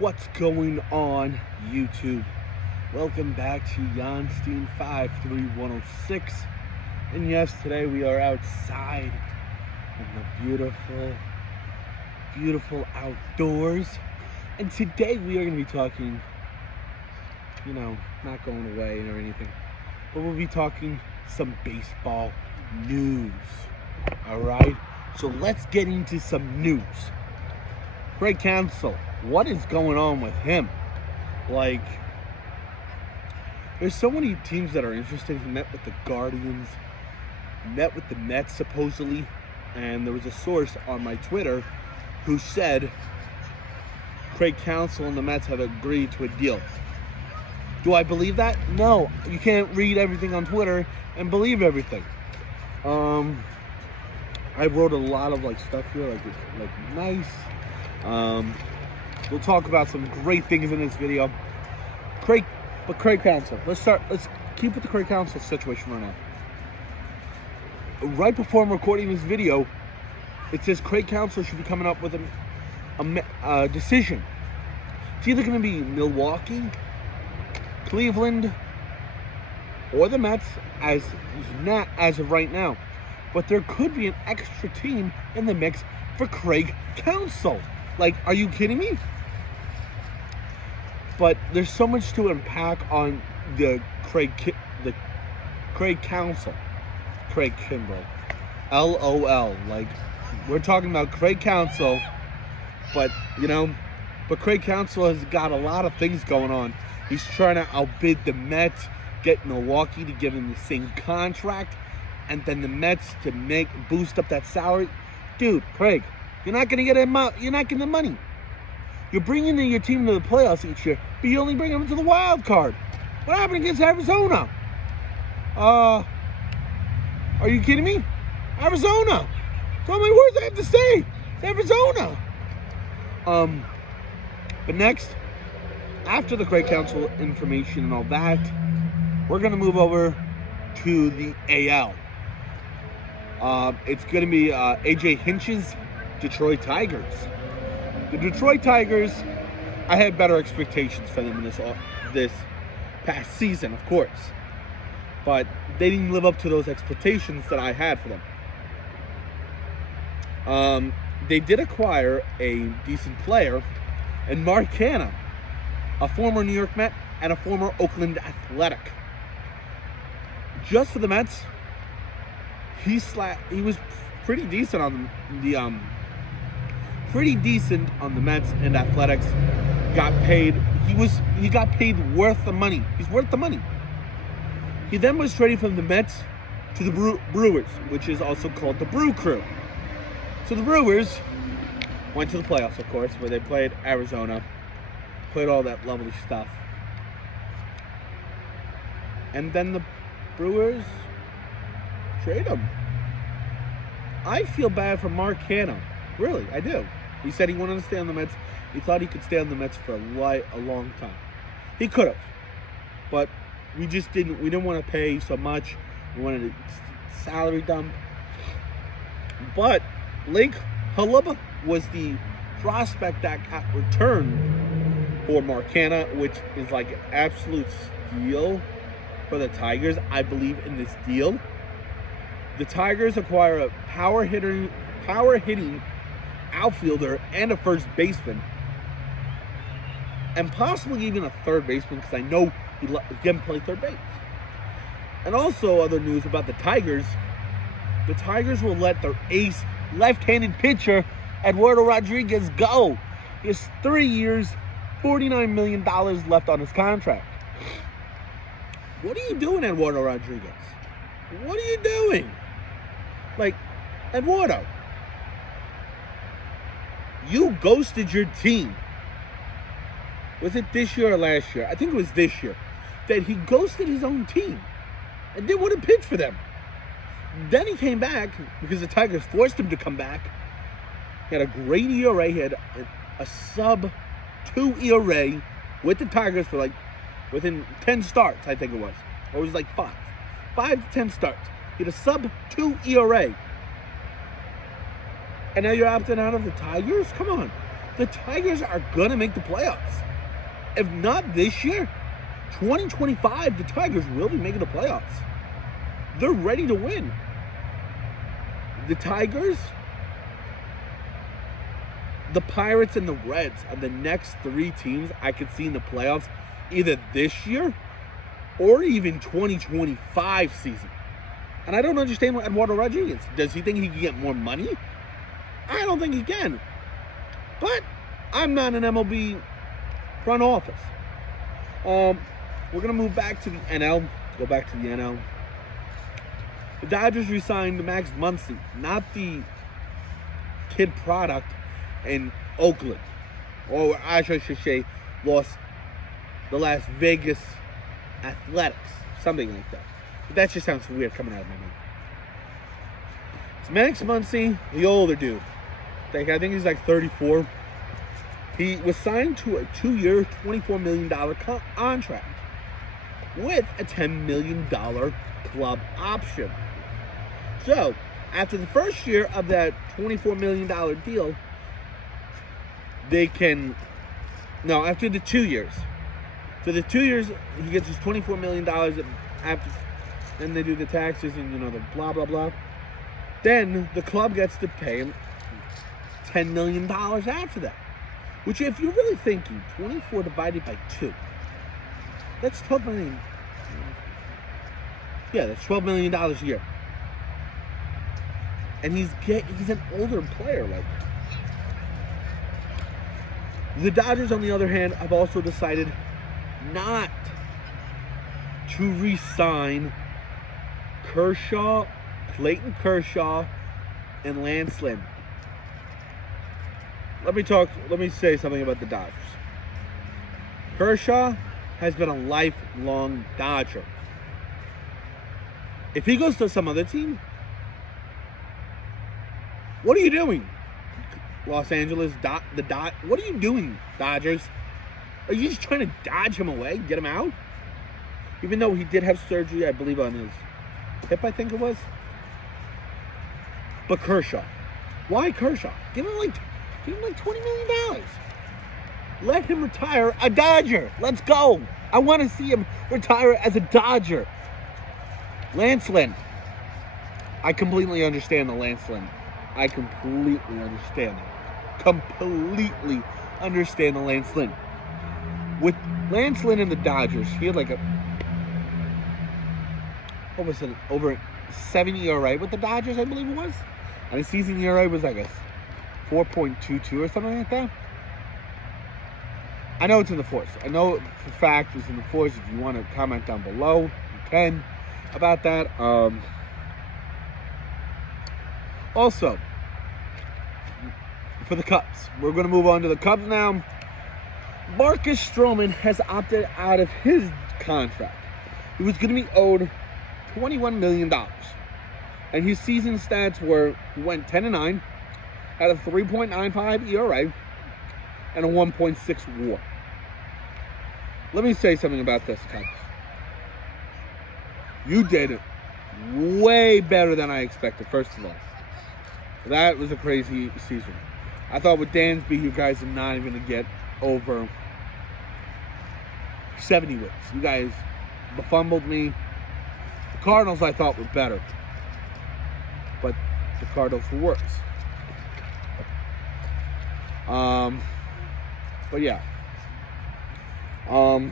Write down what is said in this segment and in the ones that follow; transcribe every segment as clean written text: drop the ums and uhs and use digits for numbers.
What's going on, YouTube? Welcome back to Yonstin5 3106. And yes, today we are outside in the beautiful outdoors. And today we are going to be talking, not going away or anything, but we'll be talking some baseball news. All right, so let's get into some news. Craig Counsell, what is going on with him? Like, there's so many teams that are interested. He met with the Guardians, met with the Mets supposedly, and there was a source on my Twitter who said Craig Counsell and the Mets have agreed to a deal. Do I believe that? No, you can't read everything on Twitter and believe everything. I wrote a lot of stuff here, like nice. We'll talk about some great things in this video. Craig Counsell. Let's keep with the Craig Counsell situation right now. Right before I'm recording this video, it says Craig Counsell should be coming up with a decision. It's either going to be Milwaukee, Cleveland, or the Mets as of right now. But there could be an extra team in the mix for Craig Counsell. Like, are you kidding me? But there's so much to unpack on the Craig Counsell. Craig Kimbrell. LOL. Like, we're talking about Craig Counsell, but Craig Counsell has got a lot of things going on. He's trying to outbid the Mets, get Milwaukee to give him the same contract, and then the Mets to boost up that salary. Dude, Craig, you're not gonna get him out. You're not getting the money. You're bringing your team to the playoffs each year, but you only bring them to the wild card. What happened against Arizona? Are you kidding me? Arizona. That's all my words I have to say. It's Arizona. But next, after the Craig Counsell information and all that, we're gonna move over to the AL. It's gonna be AJ Hinch's Detroit Tigers. The Detroit Tigers, I had better expectations for them in this past season, of course. But they didn't live up to those expectations that I had for them. They did acquire a decent player in Mark Canha, a former New York Met and a former Oakland Athletic. Just for the Mets, he was pretty decent on the Mets and Athletics. Got paid. He got paid worth the money. He's worth the money. He then was traded from the Mets to the Brewers, which is also called the Brew Crew. So the Brewers went to the playoffs, of course, where they played Arizona, played all that lovely stuff. And then the Brewers trade him. I feel bad for Mark Canha. Really, I do. He said he wanted to stay on the Mets. He thought he could stay on the Mets for a long time. He could have. But we didn't want to pay so much. We wanted a salary dump. But Lake Halubba was the prospect that got returned for Mark Canha, which is like an absolute steal for the Tigers. I believe in this deal. The Tigers acquire a power hitting outfielder and a first baseman, and possibly even a third baseman, because I know he can play third base. And also, other news about the Tigers will let their ace left-handed pitcher Eduardo Rodriguez go. He has 3 years, $49 million left on his contract. What are you doing, Eduardo Rodriguez? What are you doing? Like, Eduardo, you ghosted your team. Was it this year or last year? I think it was this year. That he ghosted his own team and didn't want to pitch for them. Then he came back because the Tigers forced him to come back. He had a great ERA. He had a sub-2 ERA with the Tigers for within 10 starts, I think it was. Or it was 5 to 10 starts. He had a sub-2 ERA. And now you're opting out of the Tigers? Come on. the Tigers are going to make the playoffs. If not this year, 2025, the Tigers will be making the playoffs. They're ready to win. The Tigers, the Pirates, and the Reds are the next 3 teams I could see in the playoffs either this year or even 2025 season. And I don't understand what Eduardo Rodriguez. Does he think he can get more money? I don't think he can. But I'm not an MLB front office. We're going to move back to the NL. Go back to the NL. The Dodgers re-signed Max Muncy, not the kid product in Oakland. Or I should say, lost the Las Vegas Athletics. Something like that. But that just sounds weird coming out of my mouth. It's Max Muncy, the older dude. I think he's like 34. He was signed to a 2-year, $24 million contract with a $10 million club option. So, after the first year of that $24 million deal, they can... No, after the 2 years. So the 2 years, he gets his $24 million after... Then they do the taxes and, you know, the blah, blah, blah. Then the club gets to pay him $10 million after that. Which, if you're really thinking, 24 divided by 2, that's $12 million. Yeah, that's $12 million a year. And he's an older player. Like, the Dodgers, on the other hand, have also decided not to re-sign Clayton Kershaw, and Lance Lynn. Let me say something about the Dodgers. Kershaw has been a lifelong Dodger. If he goes to some other team, what are you doing? Los Angeles, what are you doing, Dodgers? Are you just trying to dodge him away, get him out? Even though he did have surgery, I believe, on his hip, I think it was. But Kershaw. Why Kershaw? Give him like $20 million. Let him retire a Dodger. Let's go. I want to see him retire as a Dodger. Lance Lynn. I completely understand the Lance Lynn. I completely understand it. Completely understand the Lance Lynn. With Lance Lynn and the Dodgers, he had like a... What was it? Over 7 ERA with the Dodgers, I believe it was. And his season ERA was like a 4.22 or something like that. I know it's in the fours. I know for fact it's in the fours. If you want to comment down below, you can about that. Also, for the Cubs, we're going to move on to the Cubs now. Marcus Stroman has opted out of his contract. He was going to be owed $21 million. And his season stats were, he went 10-9, had a 3.95 ERA, and a 1.6 WAR. Let me say something about this, Cubs. You did way better than I expected, first of all. That was a crazy season. I thought with Dansby, you guys are not even going to get over 70 wins. You guys befumbled me. The Cardinals, I thought, were better. But the Cardinals were worse. But yeah. I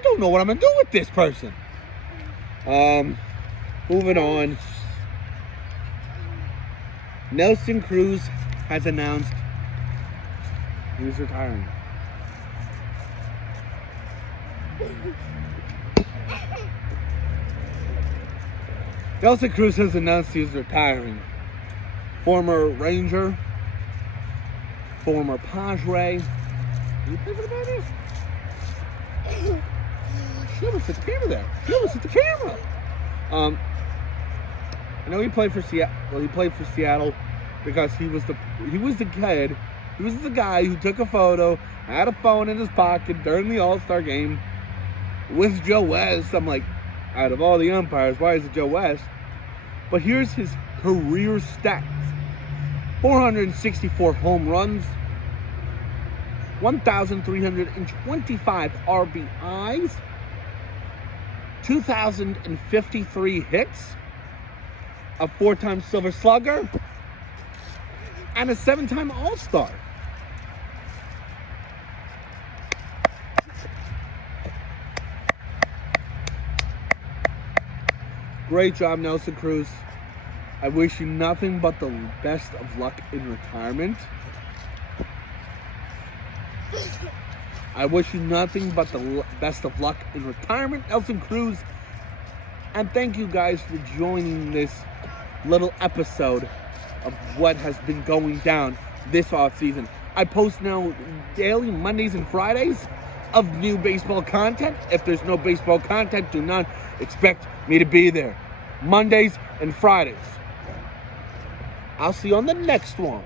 don't know what I'm going to do with this person. Moving on. Nelson Cruz has announced he's retiring. Nelson Cruz has announced he's retiring. Former Ranger, former Padre. Did you play for the Padres? She almost hit the camera there. She almost hit the camera. I know he played for Seattle. Well, he played for Seattle because he was the kid. He was the guy who took a photo, had a phone in his pocket during the All-Star game with Joe West. I'm like, out of all the umpires, why is it Joe West? But here's his career stats. 464 home runs, 1,325 RBIs, 2,053 hits, a 4-time Silver Slugger, and a 7-time All-Star. Great job, Nelson Cruz. I wish you nothing but the best of luck in retirement. I wish you nothing but the best of luck in retirement, Nelson Cruz. And thank you guys for joining this little episode of what has been going down this offseason. I post now daily, Mondays and Fridays, of new baseball content. If there's no baseball content, do not expect me to be there. Mondays and Fridays. I'll see you on the next one.